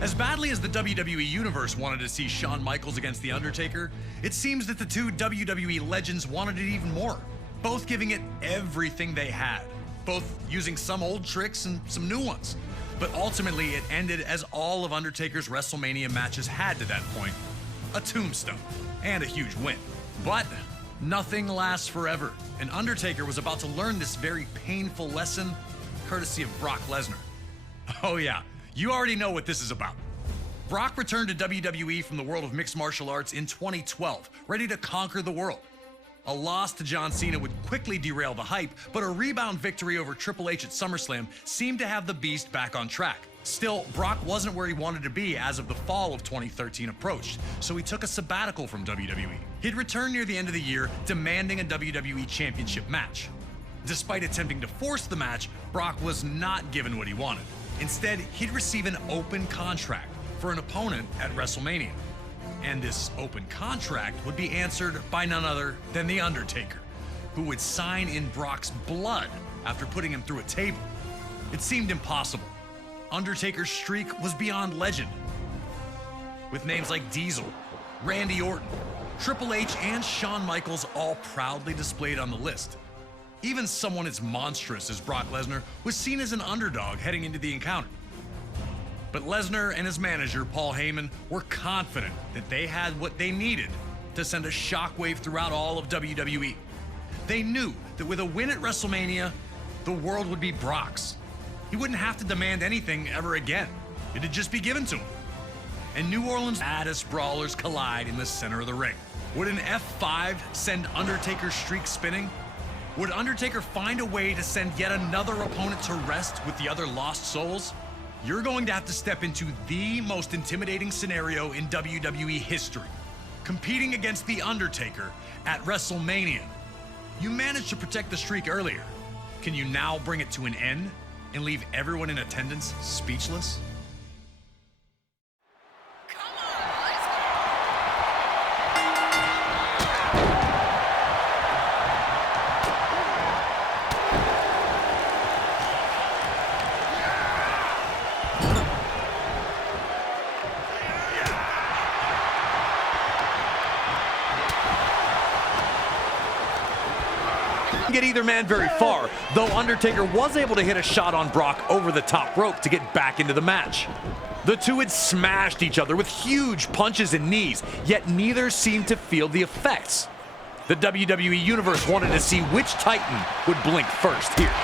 As badly as the WWE Universe wanted to see Shawn Michaels against The Undertaker, it seems that the two WWE legends wanted it even more, both giving it everything they had, both using some old tricks and some new ones. But ultimately, it ended as all of Undertaker's WrestleMania matches had to that point, a tombstone and a huge win. But nothing lasts forever, and Undertaker was about to learn this very painful lesson courtesy of Brock Lesnar. Oh yeah, you already know what this is about. Brock returned to WWE from the world of mixed martial arts in 2012, ready to conquer the world. A loss to John Cena would quickly derail the hype, but a rebound victory over Triple H at SummerSlam seemed to have the Beast back on track. Still, Brock wasn't where he wanted to be as of the fall of 2013 approached, so he took a sabbatical from WWE. He'd return near the end of the year, demanding a WWE Championship match. Despite attempting to force the match, Brock was not given what he wanted. Instead, he'd receive an open contract for an opponent at WrestleMania. And this open contract would be answered by none other than The Undertaker, who would sign in Brock's blood after putting him through a table. It seemed impossible. Undertaker's streak was beyond legend, with names like Diesel, Randy Orton, Triple H, and Shawn Michaels all proudly displayed on the list. Even someone as monstrous as Brock Lesnar was seen as an underdog heading into the encounter. But Lesnar and his manager, Paul Heyman, were confident that they had what they needed to send a shockwave throughout all of WWE. They knew that with a win at WrestleMania, the world would be Brock's. He wouldn't have to demand anything ever again. It'd just be given to him. And New Orleans' baddest brawlers collide in the center of the ring. Would an F5 send Undertaker's streak spinning? Would Undertaker find a way to send yet another opponent to rest with the other lost souls? You're going to have to step into the most intimidating scenario in WWE history, competing against The Undertaker at WrestleMania. You managed to protect the streak earlier. Can you now bring it to an end and leave everyone in attendance speechless? Get either man very far, though Undertaker was able to hit a shot on Brock over the top rope to get back into the match. The two had smashed each other with huge punches and knees, yet neither seemed to feel the effects. The WWE Universe wanted to see which Titan would blink first here.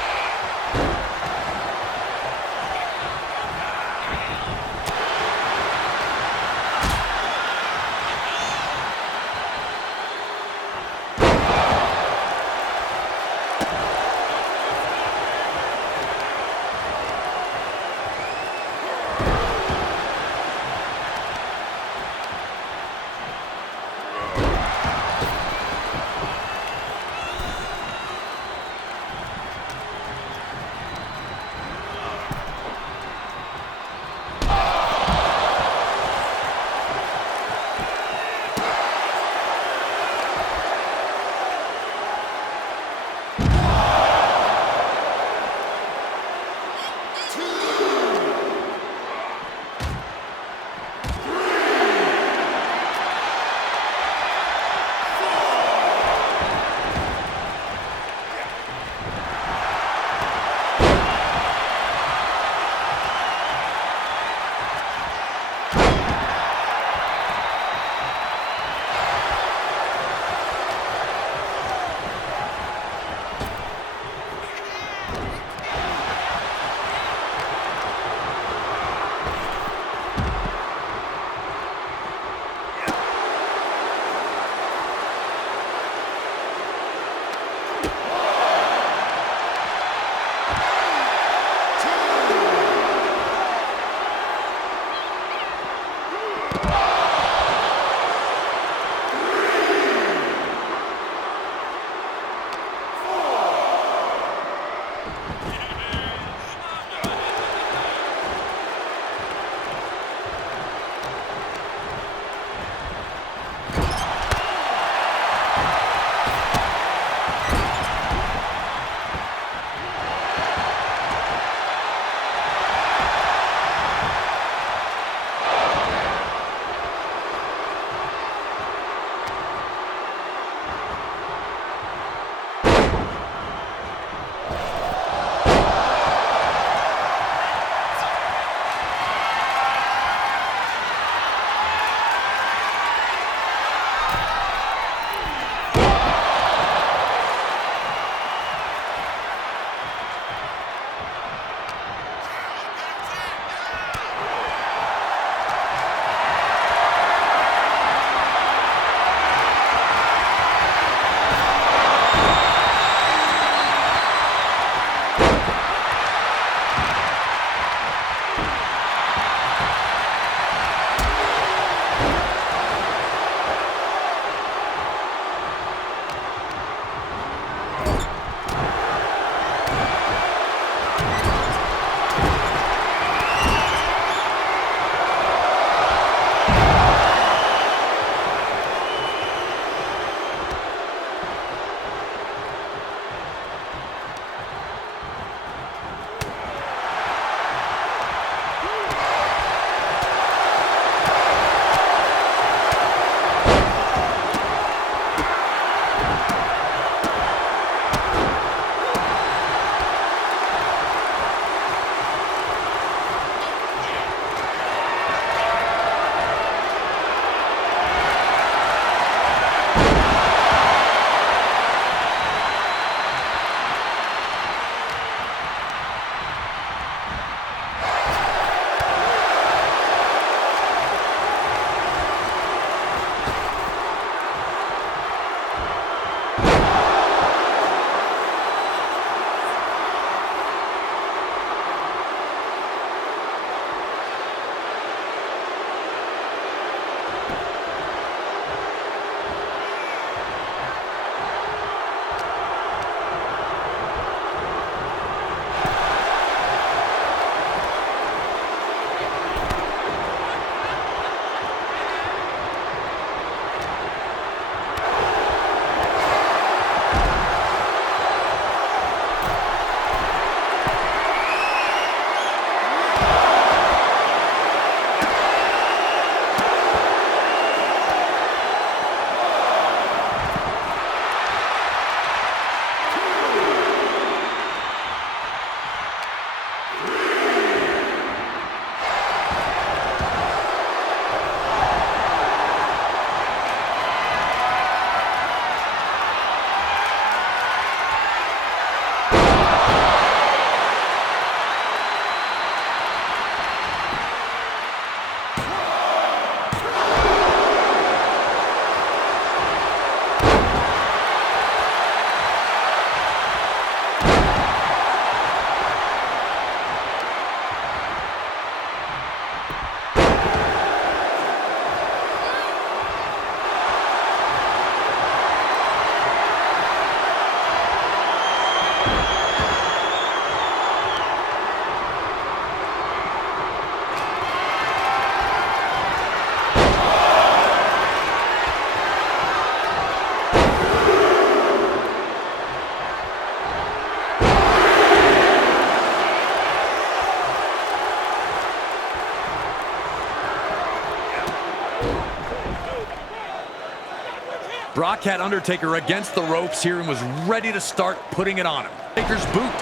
Brock had Undertaker against the ropes here and was ready to start putting it on him. Taker's boot.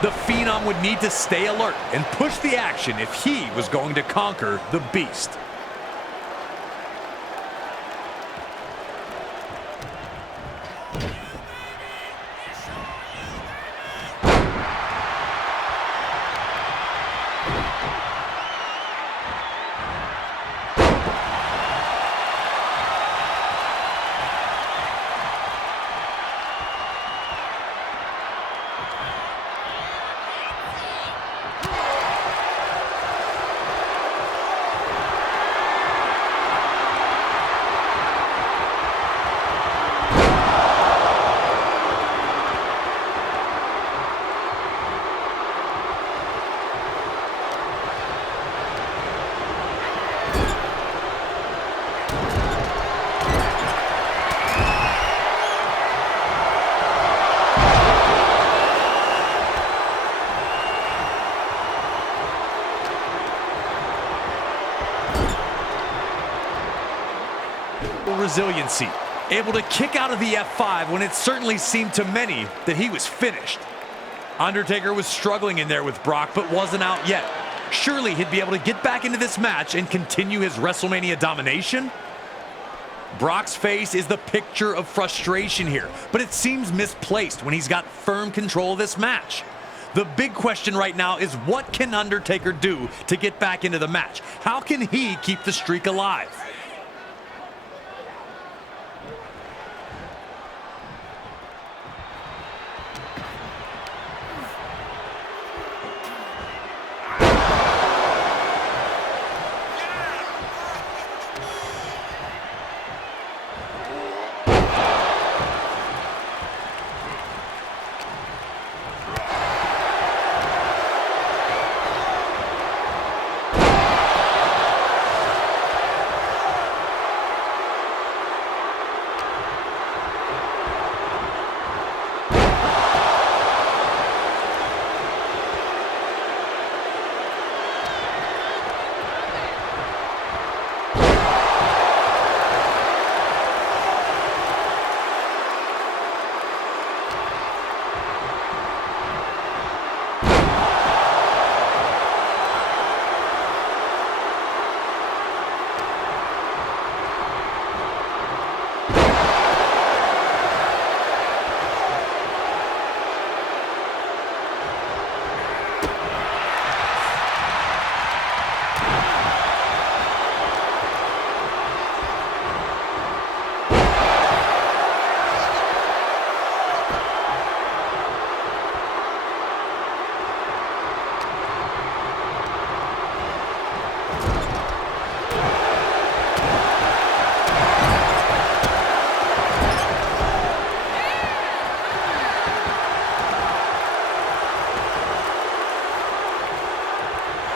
The Phenom would need to stay alert and push the action if he was going to conquer the Beast. Resiliency, able to kick out of the F5 when it certainly seemed to many that he was finished. Undertaker was struggling in there with Brock, but wasn't out yet. Surely he'd be able to get back into this match and continue his WrestleMania domination. Brock's face is the picture of frustration here, but it seems misplaced when he's got firm control of this match. The big question right now is, what can Undertaker do to get back into the match? How can he keep the streak alive?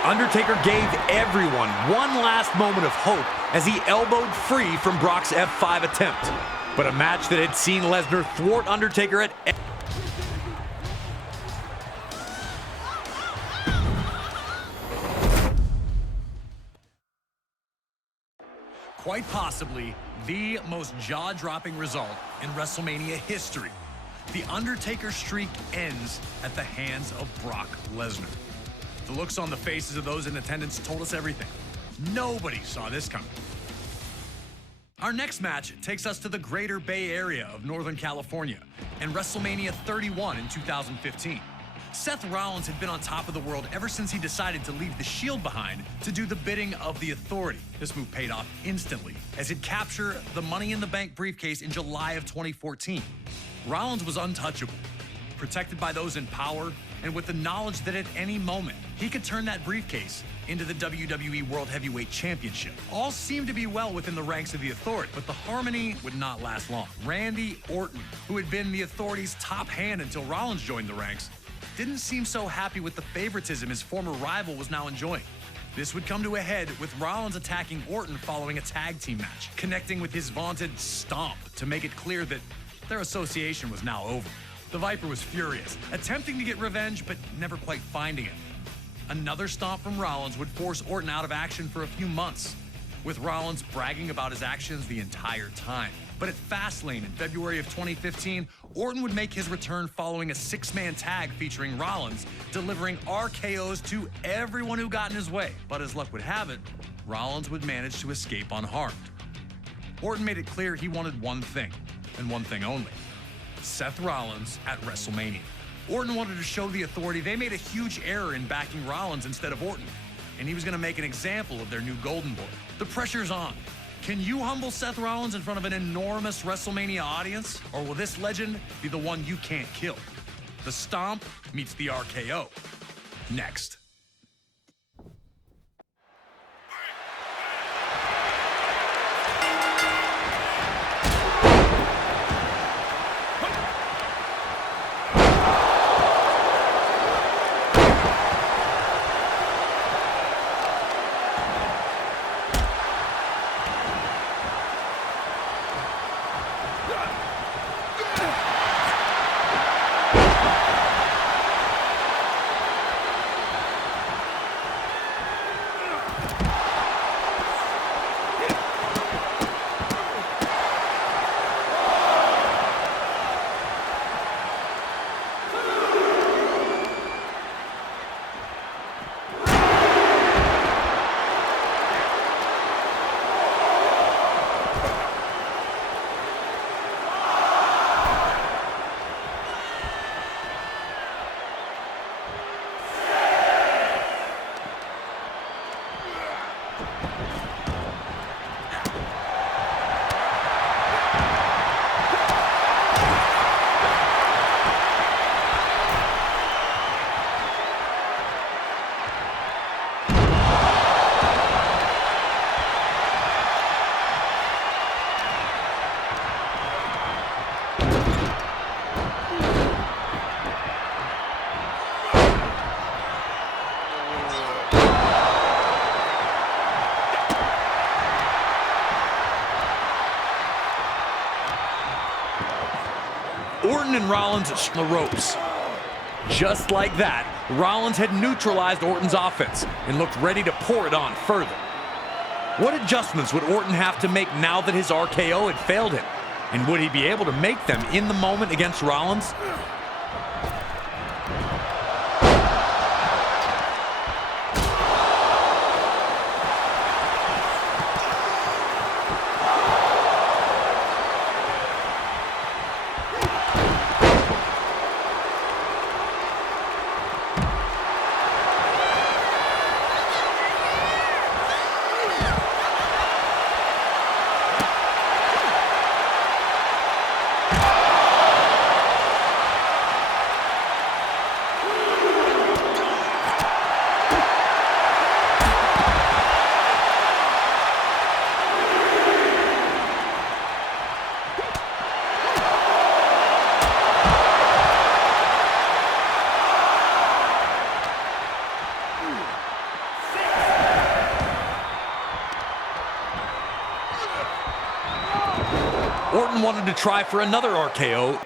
Undertaker gave everyone one last moment of hope as he elbowed free from Brock's F5 attempt. But a match that had seen Lesnar thwart Undertaker at quite possibly the most jaw-dropping result in WrestleMania history. The Undertaker streak ends at the hands of Brock Lesnar. The looks on the faces of those in attendance told us everything. Nobody saw this coming. Our next match takes us to the Greater Bay Area of Northern California and WrestleMania 31 in 2015. Seth Rollins had been on top of the world ever since he decided to leave the Shield behind to do the bidding of the Authority. This move paid off instantly as he'd capture the Money in the Bank briefcase in July of 2014. Rollins was untouchable, protected by those in power, and with the knowledge that at any moment he could turn that briefcase into the WWE World Heavyweight Championship. All seemed to be well within the ranks of the Authority, but the harmony would not last long. Randy Orton, who had been the Authority's top hand until Rollins joined the ranks, didn't seem so happy with the favoritism his former rival was now enjoying. This would come to a head with Rollins attacking Orton following a tag team match, connecting with his vaunted stomp to make it clear that their association was now over. The Viper was furious, attempting to get revenge, but never quite finding it. Another stomp from Rollins would force Orton out of action for a few months. with Rollins bragging about his actions the entire time. But at Fastlane in February of 2015, Orton would make his return following a six-man tag featuring Rollins, delivering RKOs to everyone who got in his way. But as luck would have it, Rollins would manage to escape unharmed. Orton made it clear he wanted one thing, and one thing only: Seth Rollins at WrestleMania. Orton wanted to show the Authority they made a huge error in backing Rollins instead of Orton, and he was going to make an example of their new Golden Boy. The pressure's on. Can you humble Seth Rollins in front of an enormous WrestleMania audience? Or will this legend be the one you can't kill? The Stomp meets the RKO. Next. Orton and Rollins on the ropes. Just like that, Rollins had neutralized Orton's offense and looked ready to pour it on further. What adjustments would Orton have to make now that his RKO had failed him? And would he be able to make them in the moment against Rollins? Orton wanted to try for another RKO.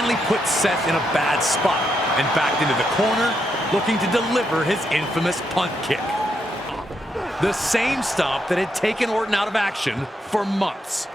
finally put Seth in a bad spot and backed into the corner, looking to deliver his infamous punt kick. The same stop that had taken Orton out of action for months.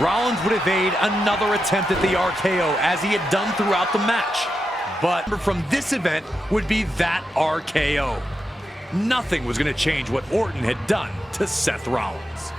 Rollins would evade another attempt at the RKO as he had done throughout the match. But from this event would be that RKO. Nothing was going to change what Orton had done to Seth Rollins.